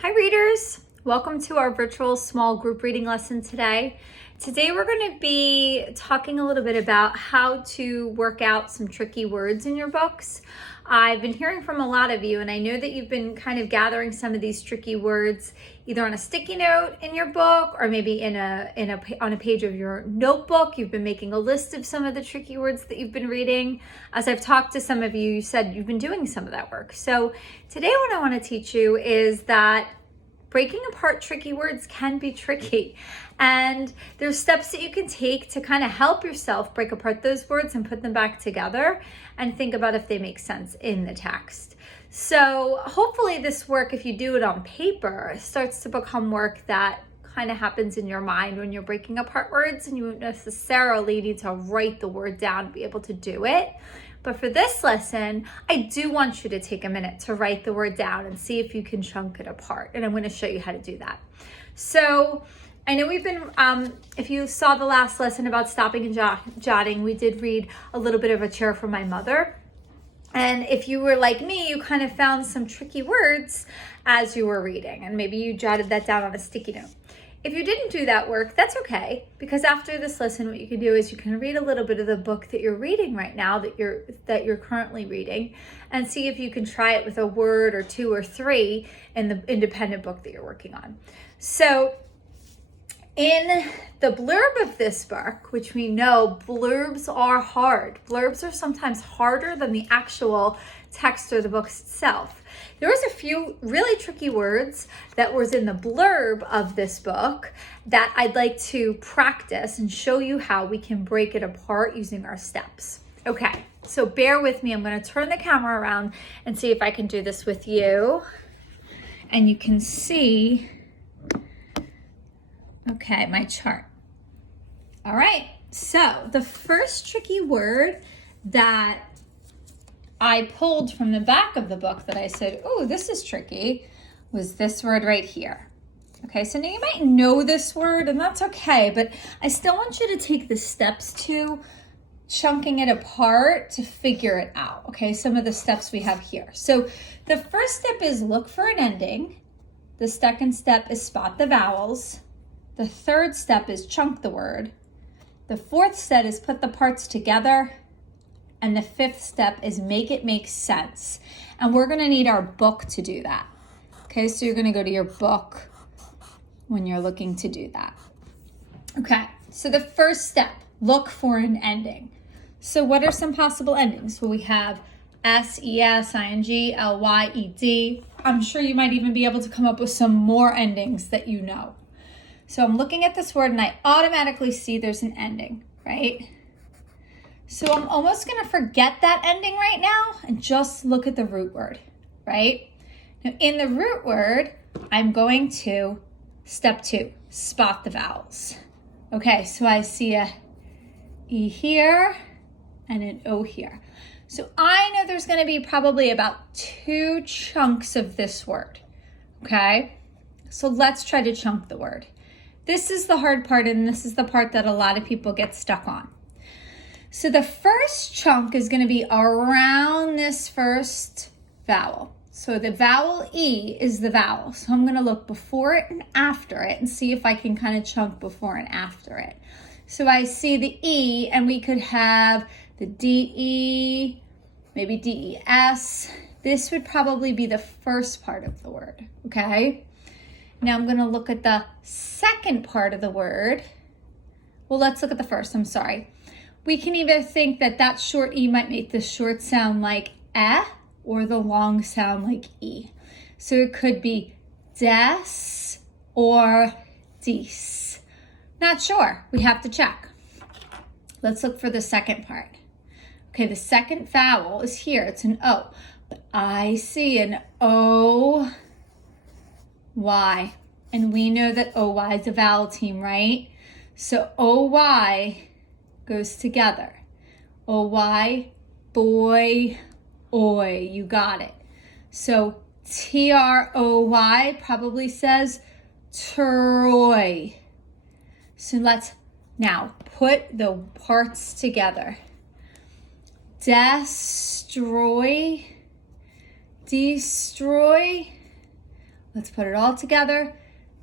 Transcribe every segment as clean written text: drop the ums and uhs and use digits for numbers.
Hi readers, welcome to our virtual small group reading lesson today. Today we're going to be talking a little bit about how to work out some tricky words in your books. I've been hearing from a lot of you, and I know that you've been kind of gathering some of these tricky words either on a sticky note in your book or maybe on a page of your notebook. You've been making a list of some of the tricky words that you've been reading. As I've talked to some of you, you said you've been doing some of that work. So today what I want to teach you is that breaking apart tricky words can be tricky, and there's steps that you can take to kind of help yourself break apart those words and put them back together and think about if they make sense in the text. So hopefully this work, if you do it on paper, starts to become work that kind of happens in your mind when you're breaking apart words, and you won't necessarily need to write the word down to be able to do it. But for this lesson, I do want you to take a minute to write the word down and see if you can chunk it apart. And I'm going to show you how to do that. So I know we've been, if you saw the last lesson about stopping and jotting, we did read a little bit of A Chair for My Mother. And if you were like me, you kind of found some tricky words as you were reading, and maybe you jotted that down on a sticky note. If you didn't do that work, that's okay, because after this lesson, what you can do is you can read a little bit of the book that you're reading right now, that you're currently reading, and see if you can try it with a word or two or three in the independent book that you're working on. So in the blurb of this book, which we know blurbs are hard. Blurbs are sometimes harder than the actual text or the book itself. There was a few really tricky words that was in the blurb of this book that I'd like to practice and show you how we can break it apart using our steps. Okay, so bear with me. I'm going to turn the camera around and see if I can do this with you. And you can see, okay, my chart. All right, so the first tricky word that I pulled from the back of the book that I said, oh, this is tricky, was this word right here. Okay, so now you might know this word, and that's okay, but I still want you to take the steps to chunking it apart to figure it out. Okay, some of the steps we have here. So the first step is look for an ending. The second step is spot the vowels. The third step is chunk the word. The fourth step is put the parts together. And the fifth step is make it make sense. And we're going to need our book to do that. Okay, so you're going to go to your book when you're looking to do that. Okay, so the first step, look for an ending. So what are some possible endings? Well, we have S, E, S, I, N, G, L, Y, E, D. I'm sure you might even be able to come up with some more endings that you know. So I'm looking at this word and I automatically see there's an ending, right? So I'm almost going to forget that ending right now and just look at the root word, right? Now in the root word, I'm going to step 2, spot the vowels. Okay, so I see a E here and an O here. So I know there's going to be probably about 2 chunks of this word, okay? So let's try to chunk the word. This is the hard part, and this is the part that a lot of people get stuck on. So the first chunk is going to be around this first vowel. So the vowel E is the vowel. So I'm going to look before it and after it and see if I can kind of chunk before and after it. So I see the E, and we could have the D-E, maybe D-E-S. This would probably be the first part of the word, okay? Now I'm going to look at the second part of the word. Well, let's look at the first, I'm sorry. We can either think that that short E might make the short sound like eh, or the long sound like E. So it could be des or dis. Not sure, we have to check. Let's look for the second part. Okay, the second vowel is here, it's an O. But I see an O-Y. And we know that O-Y is a vowel team, right? So O-Y goes together. O-Y, boy, oi, you got it. So T-R-O-Y probably says Troy. So let's now put the parts together. Destroy, destroy. Let's put it all together.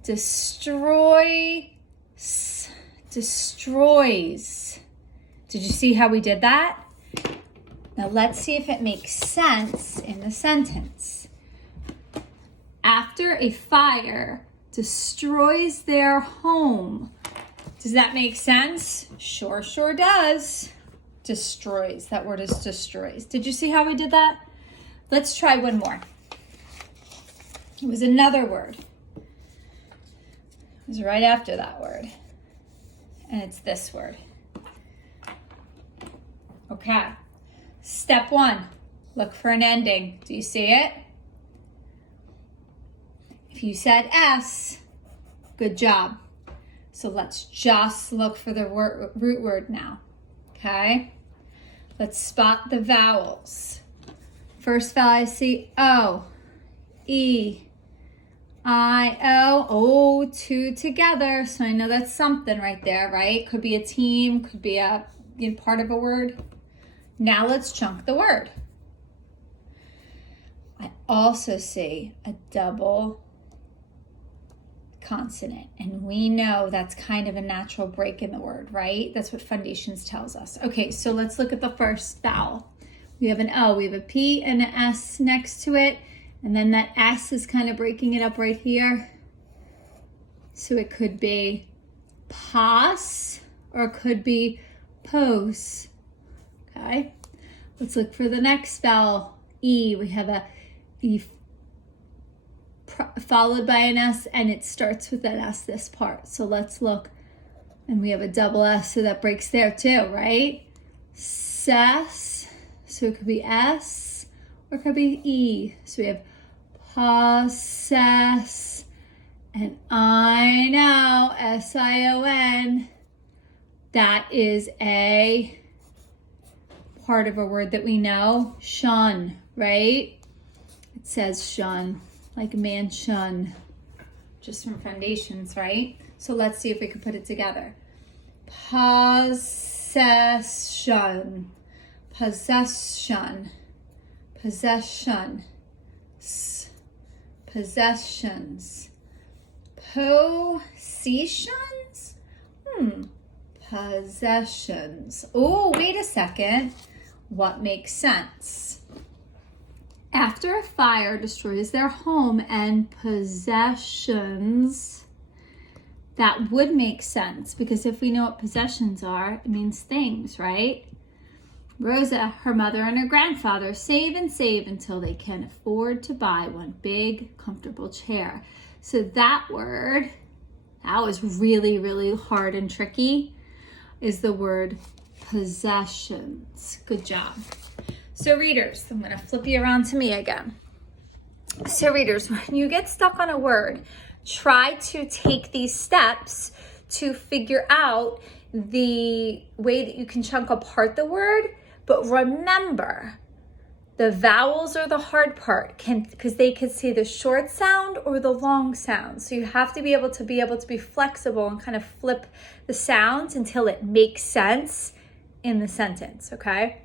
Destroys. Destroys. Did you see how we did that? Now let's see if it makes sense in the sentence. After a fire destroys their home. Does that make sense? Sure does. Destroys. That word is destroys. Did you see how we did that? Let's try one more. It was another word. It was right after that word. And it's this word. Okay. Step 1, look for an ending. Do you see it? If you said S, good job. So let's just look for the root word now. Okay? Let's spot the vowels. First vowel I see O, E, I, O. Oh, 2 together. So I know that's something right there, right? Could be a team, could be a part of a word. Now let's chunk the word. I also see a double consonant, and we know that's kind of a natural break in the word, right? That's what Foundations tells us. Okay, so let's look at the first vowel. We have an O, we have a P and an S next to it, and then that S is kind of breaking it up right here. So it could be pos, or it could be pose. Okay, let's look for the next vowel, E. We have a E followed by an S, and it starts with an S, this part. So let's look, and we have a double S, so that breaks there too, right? Ses, so it could be S, or it could be E. So we have possess, and I know, S-I-O-N, that is a part of a word that we know, shun, right? It says shun, like mansion, just from Foundations, right? So let's see if we can put it together. Possession, possession, possession, possessions, possessions, possessions. Oh, wait a second. What makes sense? After a fire destroys their home and possessions, that would make sense, because if we know what possessions are, it means things, right? Rosa, her mother, and her grandfather save and save until they can afford to buy one big, comfortable chair. So that word, that was really, really hard and tricky, is the word possessions. Good job. So readers, I'm going to flip you around to me again. So readers, when you get stuck on a word, try to take these steps to figure out the way that you can chunk apart the word. But remember, the vowels are the hard part, because they can say the short sound or the long sound. So you have to be able to be flexible and kind of flip the sounds until it makes sense in the sentence, okay?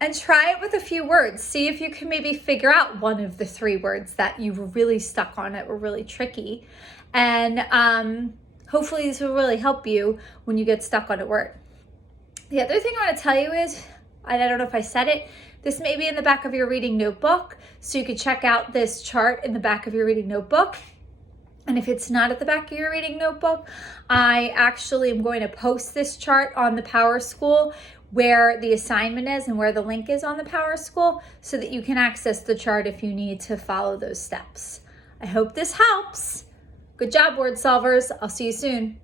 And try it with a few words. See if you can maybe figure out one of the 3 words that you were really stuck on, that were really tricky. And hopefully this will really help you when you get stuck on a word. The other thing I want to tell you is, and I don't know if I said it, this may be in the back of your reading notebook, so you could check out this chart in the back of your reading notebook. And if it's not at the back of your reading notebook, I actually am going to post this chart on the Power School, where the assignment is and where the link is on the Power School, so that you can access the chart if you need to follow those steps. I hope this helps. Good job, word solvers. I'll see you soon.